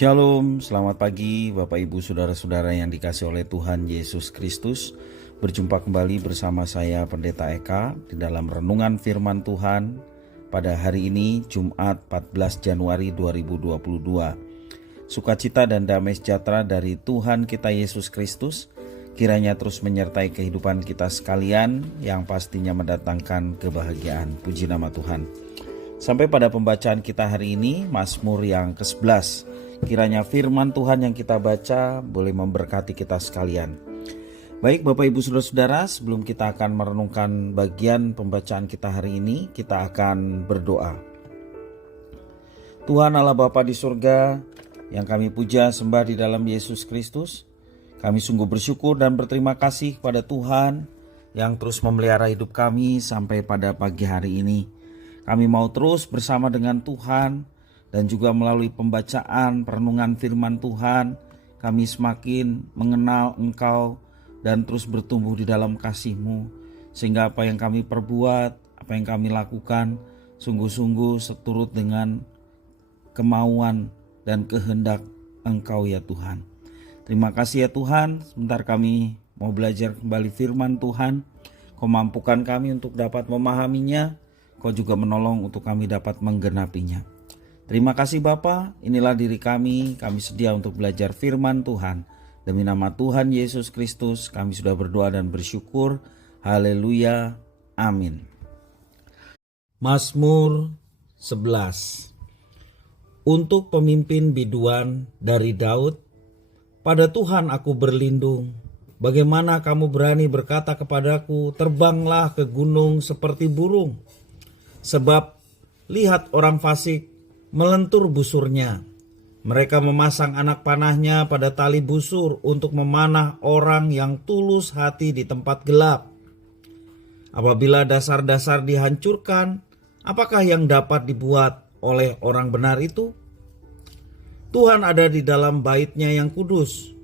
Shalom, selamat pagi Bapak Ibu Saudara-saudara yang dikasih oleh Tuhan Yesus Kristus. Berjumpa kembali bersama saya Pendeta Eka di dalam renungan firman Tuhan pada hari ini Jumat 14 Januari 2022. Sukacita dan damai sejahtera dari Tuhan kita Yesus Kristus kiranya terus menyertai kehidupan kita sekalian yang pastinya mendatangkan kebahagiaan. Puji nama Tuhan. Sampai pada pembacaan kita hari ini, Mazmur yang ke-11. Kiranya firman Tuhan yang kita baca boleh memberkati kita sekalian. Baik Bapak Ibu Saudara-saudara, sebelum kita akan merenungkan bagian pembacaan kita hari ini, kita akan berdoa. Tuhan Allah Bapa di surga, yang kami puja sembah di dalam Yesus Kristus, kami sungguh bersyukur dan berterima kasih kepada Tuhan yang terus memelihara hidup kami sampai pada pagi hari ini. Kami mau terus bersama dengan Tuhan, dan juga melalui pembacaan perenungan firman Tuhan, kami semakin mengenal Engkau dan terus bertumbuh di dalam kasih-Mu. Sehingga apa yang kami perbuat, apa yang kami lakukan, sungguh-sungguh seturut dengan kemauan dan kehendak Engkau ya Tuhan. Terima kasih ya Tuhan, sebentar kami mau belajar kembali firman Tuhan. Kau mampukan kami untuk dapat memahaminya, Kau juga menolong untuk kami dapat menggenapinya. Terima kasih Bapa, inilah diri kami sedia untuk belajar firman Tuhan. Demi nama Tuhan Yesus Kristus kami sudah berdoa dan bersyukur. Haleluya, amin. Mazmur 11. Untuk pemimpin biduan dari Daud. Pada Tuhan aku berlindung. Bagaimana kamu berani berkata kepadaku, terbanglah ke gunung seperti burung. Sebab lihat orang fasik melentur busurnya. Mereka memasang anak panahnya pada tali busur untuk memanah orang yang tulus hati di tempat gelap. Apabila dasar-dasar dihancurkan, apakah yang dapat dibuat oleh orang benar itu? Tuhan ada di dalam bait-Nya yang kudus.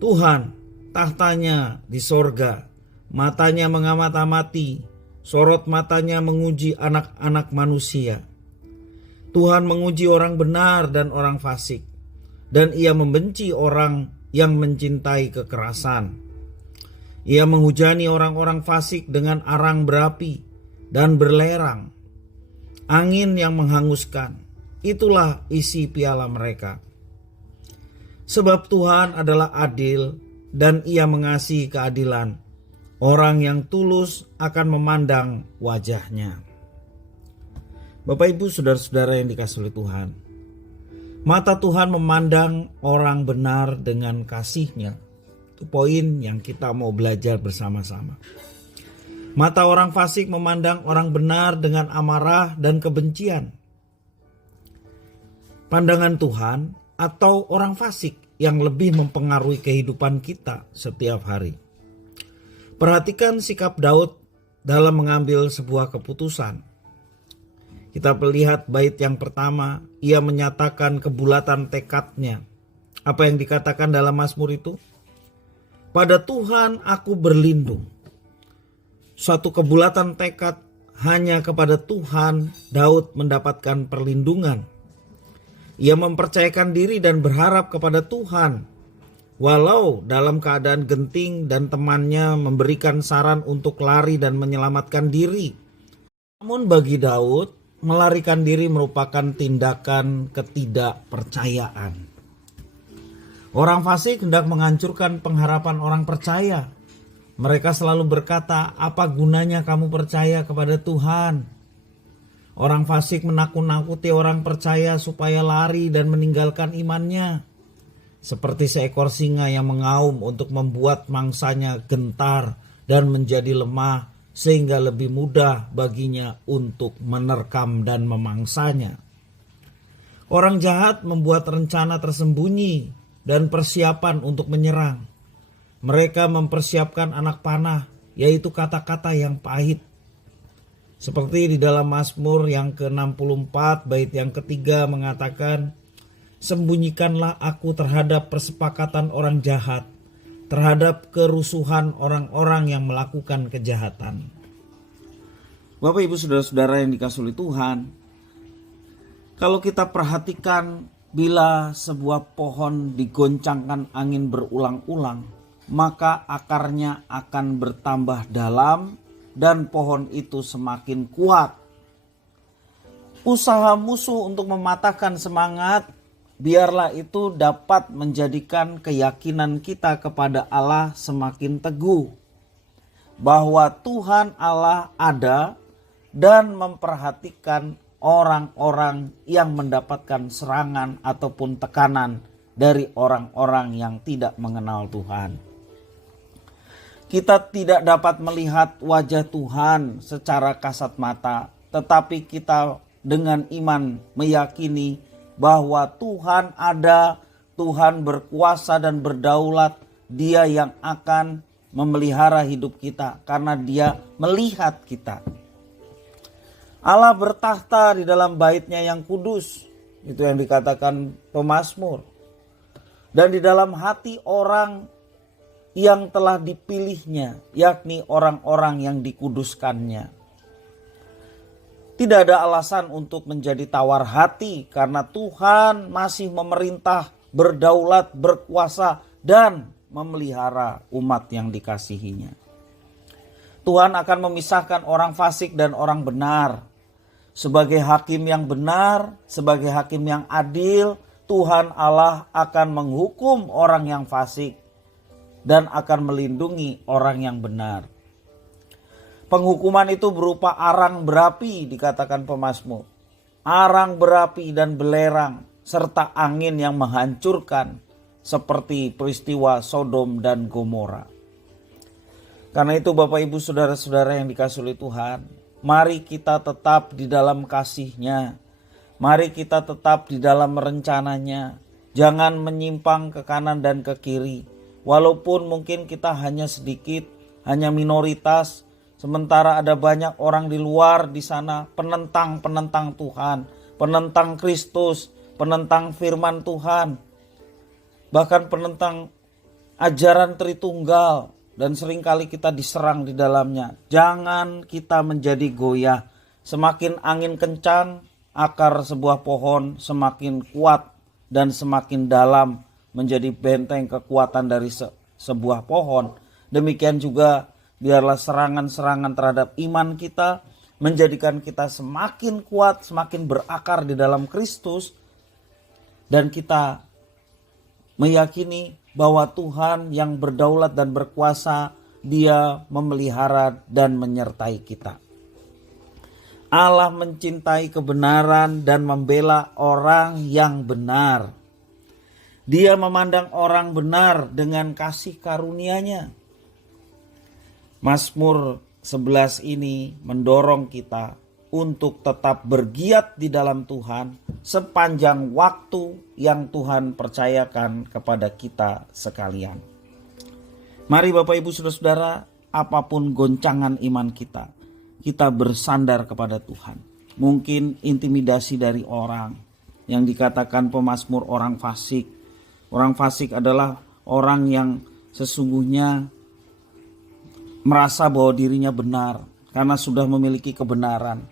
Tuhan tahtanya di sorga, matanya mengamat-amati, sorot matanya menguji anak-anak manusia. Tuhan menguji orang benar dan orang fasik, dan Ia membenci orang yang mencintai kekerasan. Ia menghujani orang-orang fasik dengan arang berapi dan berlerang. Angin yang menghanguskan, itulah isi piala mereka. Sebab Tuhan adalah adil dan Ia mengasihi keadilan. Orang yang tulus akan memandang wajah-Nya. Bapak Ibu Saudara-saudara yang dikasihi oleh Tuhan, mata Tuhan memandang orang benar dengan kasih-Nya. Itu poin yang kita mau belajar bersama-sama. Mata orang fasik memandang orang benar dengan amarah dan kebencian. Pandangan Tuhan atau orang fasik yang lebih mempengaruhi kehidupan kita setiap hari. Perhatikan sikap Daud dalam mengambil sebuah keputusan. Kita melihat bait yang pertama, ia menyatakan kebulatan tekadnya. Apa yang dikatakan dalam Mazmur itu? Pada Tuhan aku berlindung. Suatu kebulatan tekad, hanya kepada Tuhan Daud mendapatkan perlindungan. Ia mempercayakan diri dan berharap kepada Tuhan. Walau dalam keadaan genting dan temannya memberikan saran untuk lari dan menyelamatkan diri. Namun bagi Daud, melarikan diri merupakan tindakan ketidakpercayaan. Orang fasik hendak menghancurkan pengharapan orang percaya. Mereka selalu berkata, apa gunanya kamu percaya kepada Tuhan? Orang fasik menakut-nakuti orang percaya supaya lari dan meninggalkan imannya. Seperti seekor singa yang mengaum untuk membuat mangsanya gentar dan menjadi lemah, sehingga lebih mudah baginya untuk menerkam dan memangsanya. Orang jahat membuat rencana tersembunyi dan persiapan untuk menyerang. Mereka mempersiapkan anak panah, yaitu kata-kata yang pahit. Seperti di dalam Mazmur yang ke-64 bait yang ketiga mengatakan, sembunyikanlah aku terhadap persepakatan orang jahat, terhadap kerusuhan orang-orang yang melakukan kejahatan. Bapak Ibu Saudara-saudara yang dikasihi Tuhan, kalau kita perhatikan bila sebuah pohon digoncangkan angin berulang-ulang, maka akarnya akan bertambah dalam dan pohon itu semakin kuat. Usaha musuh untuk mematahkan semangat, biarlah itu dapat menjadikan keyakinan kita kepada Allah semakin teguh. Bahwa Tuhan Allah ada dan memperhatikan orang-orang yang mendapatkan serangan ataupun tekanan dari orang-orang yang tidak mengenal Tuhan. Kita tidak dapat melihat wajah Tuhan secara kasat mata, tetapi kita dengan iman meyakini bahwa Tuhan ada, Tuhan berkuasa dan berdaulat, Dia yang akan memelihara hidup kita karena Dia melihat kita. Allah bertahta di dalam bait-Nya yang kudus, itu yang dikatakan pemazmur. Dan di dalam hati orang yang telah dipilihnya, yakni orang-orang yang dikuduskannya. Tidak ada alasan untuk menjadi tawar hati karena Tuhan masih memerintah, berdaulat, berkuasa, dan memelihara umat yang dikasihinya. Tuhan akan memisahkan orang fasik dan orang benar. Sebagai hakim yang benar, sebagai hakim yang adil, Tuhan Allah akan menghukum orang yang fasik dan akan melindungi orang yang benar. Penghukuman itu berupa arang berapi, dikatakan pemazmur. Arang berapi dan belerang serta angin yang menghancurkan seperti peristiwa Sodom dan Gomora. Karena itu Bapak Ibu Saudara-saudara yang dikasihi oleh Tuhan, mari kita tetap di dalam kasih-Nya. Mari kita tetap di dalam rencananya. Jangan menyimpang ke kanan dan ke kiri. Walaupun mungkin kita hanya sedikit, hanya minoritas, sementara ada banyak orang di luar di sana penentang-penentang Tuhan, penentang Kristus, penentang firman Tuhan, bahkan penentang ajaran Tritunggal, dan seringkali kita diserang di dalamnya. Jangan kita menjadi goyah. Semakin angin kencang, akar sebuah pohon semakin kuat dan semakin dalam menjadi benteng kekuatan dari sebuah pohon. Demikian juga biarlah serangan-serangan terhadap iman kita menjadikan kita semakin kuat, semakin berakar di dalam Kristus. Dan kita meyakini bahwa Tuhan yang berdaulat dan berkuasa, Dia memelihara dan menyertai kita. Allah mencintai kebenaran dan membela orang yang benar. Dia memandang orang benar dengan kasih karunia-Nya. Mazmur 11 ini mendorong kita untuk tetap bergiat di dalam Tuhan sepanjang waktu yang Tuhan percayakan kepada kita sekalian. Mari Bapak Ibu Saudara-saudara, apapun goncangan iman kita, kita bersandar kepada Tuhan. Mungkin intimidasi dari orang yang dikatakan pemazmur orang fasik. Orang fasik adalah orang yang sesungguhnya merasa bahwa dirinya benar karena sudah memiliki kebenaran.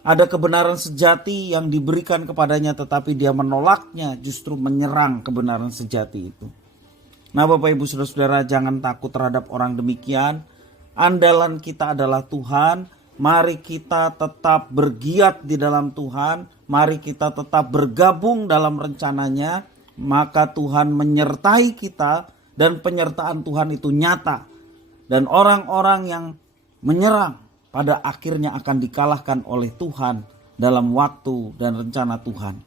Ada kebenaran sejati yang diberikan kepadanya tetapi dia menolaknya, justru menyerang kebenaran sejati itu. Nah Bapak Ibu Saudara-saudara, jangan takut terhadap orang demikian. Andalan kita adalah Tuhan. Mari kita tetap bergiat di dalam Tuhan. Mari kita tetap bergabung dalam rencananya. Maka Tuhan menyertai kita dan penyertaan Tuhan itu nyata. Dan orang-orang yang menyerang pada akhirnya akan dikalahkan oleh Tuhan dalam waktu dan rencana Tuhan.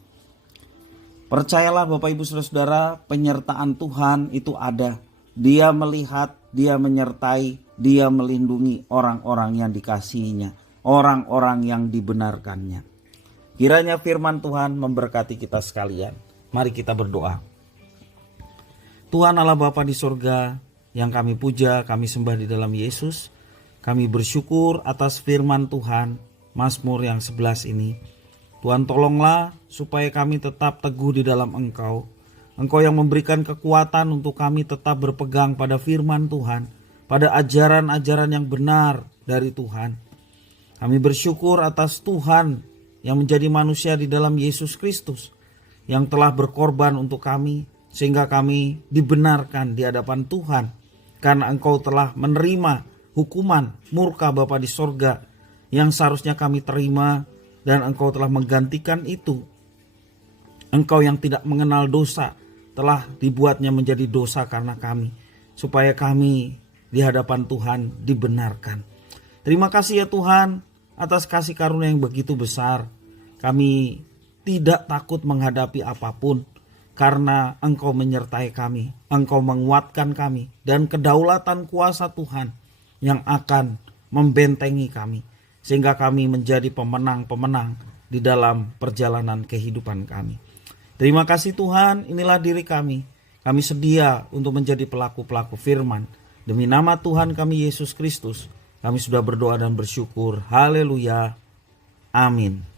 Percayalah Bapak Ibu Saudara-saudara, penyertaan Tuhan itu ada. Dia melihat, Dia menyertai, Dia melindungi orang-orang yang dikasihinya, orang-orang yang dibenarkannya. Kiranya firman Tuhan memberkati kita sekalian. Mari kita berdoa. Tuhan Allah Bapa di surga, yang kami puja, kami sembah di dalam Yesus. Kami bersyukur atas firman Tuhan, Mazmur yang 11 ini. Tuhan tolonglah supaya kami tetap teguh di dalam Engkau. Engkau yang memberikan kekuatan untuk kami tetap berpegang pada firman Tuhan, pada ajaran-ajaran yang benar dari Tuhan. Kami bersyukur atas Tuhan yang menjadi manusia di dalam Yesus Kristus. yang telah berkorban untuk kami, sehingga kami dibenarkan di hadapan Tuhan, karena Engkau telah menerima hukuman murka Bapa di sorga yang seharusnya kami terima, dan Engkau telah menggantikan itu. Engkau yang tidak mengenal dosa telah dibuatnya menjadi dosa karena kami, supaya kami di hadapan Tuhan dibenarkan. Terima kasih ya Tuhan atas kasih karunia yang begitu besar. Kami tidak takut menghadapi apapun, karena Engkau menyertai kami, Engkau menguatkan kami, dan kedaulatan kuasa Tuhan yang akan membentengi kami, sehingga kami menjadi pemenang-pemenang di dalam perjalanan kehidupan kami. Terima kasih Tuhan, inilah diri kami. Kami sedia untuk menjadi pelaku-pelaku firman. Demi nama Tuhan kami Yesus Kristus, kami sudah berdoa dan bersyukur. Haleluya. Amin.